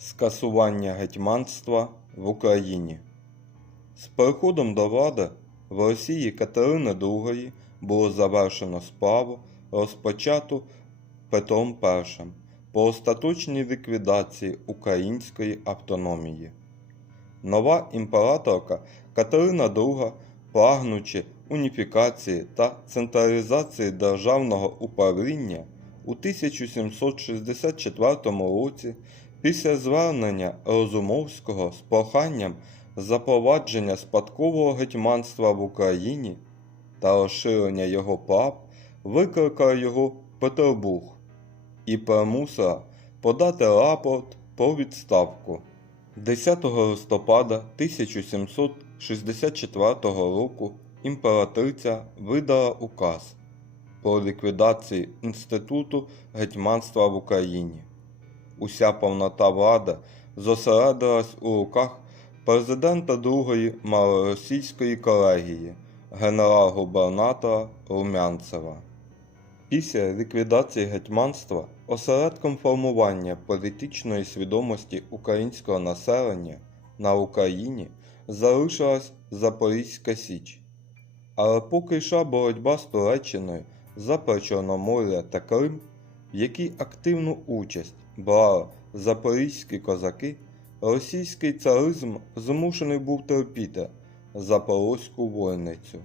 Скасування гетьманства в Україні. З переходом до влади в Росії Катерини II було завершено справу, розпочату Петром І по остаточній ліквідації української автономії. Нова імператорка Катерина II, прагнучи уніфікації та централізації державного управління, у 1764 році після звернення Розумовського з проханням запровадження спадкового гетьманства в Україні та розширення його прав викликала його Петербург і примусила подати рапорт про відставку. 10 листопада 1764 року імператриця видала указ про ліквідацію інституту гетьманства в Україні. Уся повнота влади зосередилась у руках президента Другої малоросійської колегії генерал-губернатора Румянцева. Після ліквідації гетьманства осередком формування політичної свідомості українського населення на Україні залишилась Запорізька Січ. Але поки йшла боротьба з Туреччиною за Причорномор'я та Крим, в якій активну участь брали запорізькі козаки, російський царизм змушений був терпіти Запорозьку вольницю.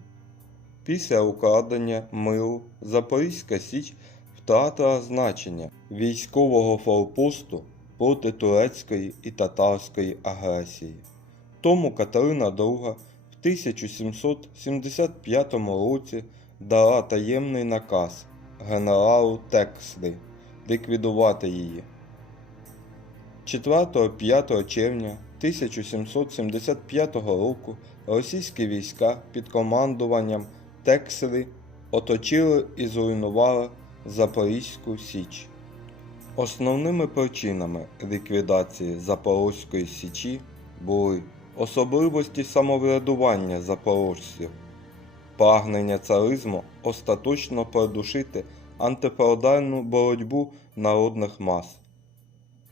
Після укладення миру Запорізька Січ втратила значення військового форпосту проти турецької і татарської агресії. Тому Катерина II в 1775 році дала таємний наказ генералу Текслі ліквідувати її. 4-5 червня 1775 року російські війська під командуванням Текселі оточили і зруйнували Запорізьку Січ. Основними причинами ліквідації Запорозької Січі були особливості самоврядування запорожців, прагнення царизму остаточно придушити антифеодальну боротьбу народних мас.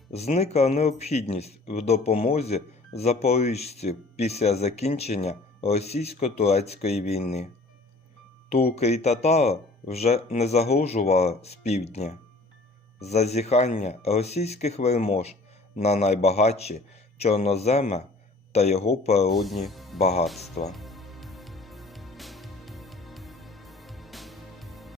Зникла необхідність в допомозі запоріжців після закінчення російсько-турецької війни. Турки і татари вже не загрожували з півдня. Зазіхання російських вельмож на найбагатші чорноземи та його природні багатства.